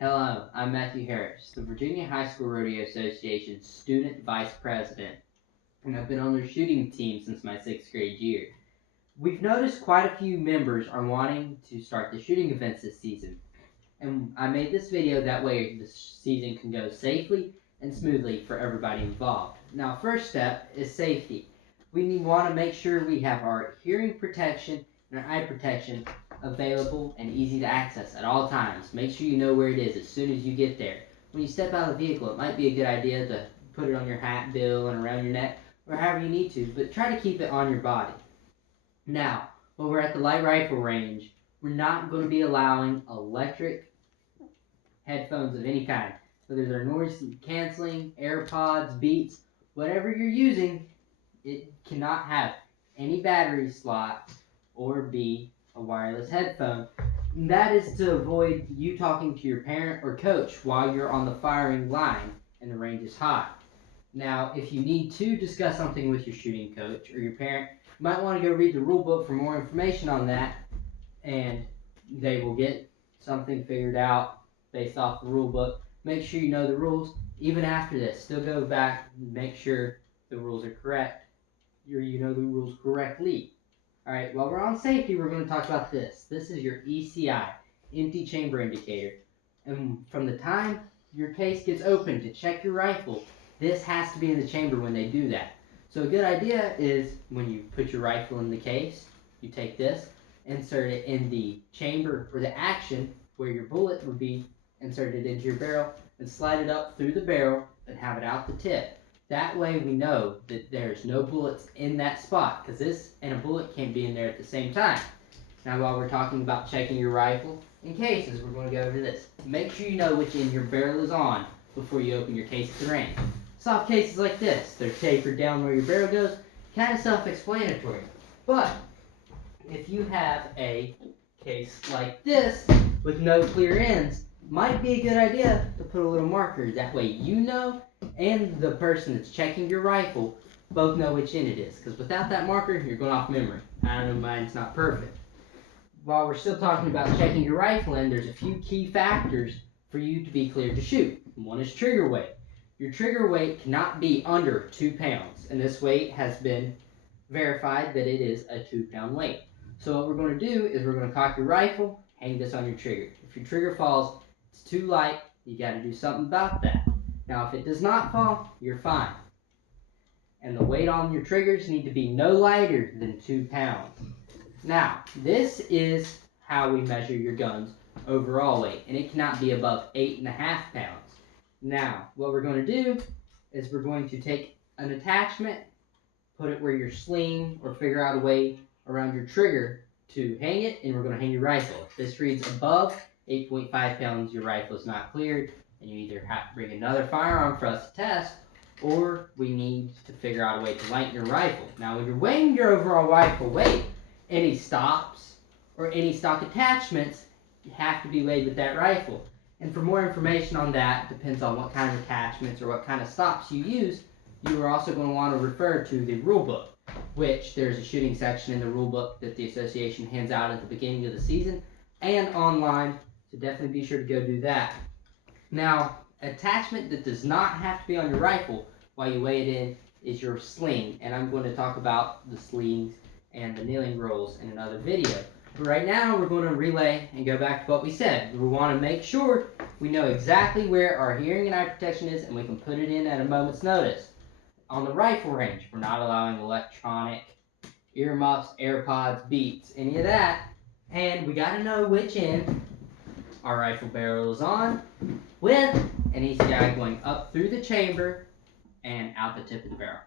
Hello, I'm Matthew Harris, the Virginia High School Rodeo Association's student vice president, and I've been on their shooting team since my 6th grade year. We've noticed quite a few members are wanting to start the shooting events this season, and I made this video that way the season can go safely and smoothly for everybody involved. Now, first step is safety. We want to make sure we have our hearing protection and our eye protection available and easy to access at all times. Make sure you know where it is as soon as you get there. When you step out of the vehicle, it might be a good idea to put it on your hat, bill, and around your neck, or however you need to, but try to keep it on your body. Now, when we're at the light rifle range, we're not going to be allowing electric headphones of any kind. Whether they're noise canceling, AirPods, Beats, whatever you're using, it cannot have any battery slot or be a wireless headphone. And that is to avoid you talking to your parent or coach while you're on the firing line and the range is hot. Now, if you need to discuss something with your shooting coach or your parent, you might want to go read the rule book for more information on that, and they will get something figured out based off the rule book. Make sure you know the rules. Even after this, still go back and make sure the rules are correct. You know the rules correctly. Alright, while we're on safety, we're going to talk about this. This is your ECI, empty chamber indicator. And from the time your case gets open to check your rifle, this has to be in the chamber when they do that. So a good idea is when you put your rifle in the case, you take this, insert it in the chamber or the action where your bullet would be inserted into your barrel, and slide it up through the barrel and have it out the tip. That way we know that there's no bullets in that spot, because this and a bullet can't be in there at the same time. Now, while we're talking about checking your rifle in cases, we're going to go over this. Make sure you know which end your barrel is on before you open your case at the range. Soft cases like this, they're tapered down where your barrel goes, kind of self-explanatory. But if you have a case like this with no clear ends, might be a good idea to put a little marker. That way you know and the person that's checking your rifle both know which end it is. Because without that marker, you're going off memory. I know mine's not perfect. While we're still talking about checking your rifle in, there's a few key factors for you to be cleared to shoot. One is trigger weight. Your trigger weight cannot be under 2 pounds. And this weight has been verified that it is a 2-pound weight. So what we're going to do is we're going to cock your rifle, hang this on your trigger. If your trigger falls, it's too light, you got to do something about that. Now, if it does not fall, you're fine. And the weight on your triggers need to be no lighter than 2 pounds. Now, this is how we measure your gun's overall weight, and it cannot be above 8.5 pounds. Now, what we're going to do is we're going to take an attachment, put it where your sling, or figure out a way around your trigger to hang it, and we're going to hang your rifle. If this reads above 8.5 pounds, your rifle is not cleared, and you either have to bring another firearm for us to test, or we need to figure out a way to lighten your rifle. Now, when you're weighing your overall rifle weight, any stops or any stock attachments have to be weighed with that rifle. And for more information on that, depends on what kind of attachments or what kind of stops you use, you are also going to want to refer to the rule book, which there's a shooting section in the rule book that the association hands out at the beginning of the season and online, so definitely be sure to go do that. Now, attachment that does not have to be on your rifle while you weigh it in is your sling, and I'm going to talk about the slings and the kneeling rolls in another video. But right now, we're going to relay and go back to what we said. We want to make sure we know exactly where our hearing and eye protection is, and we can put it in at a moment's notice. On the rifle range, we're not allowing electronic earmuffs, AirPods, Beats, any of that. And we got to know which end our rifle barrel is on, with an ECI going up through the chamber and out the tip of the barrel.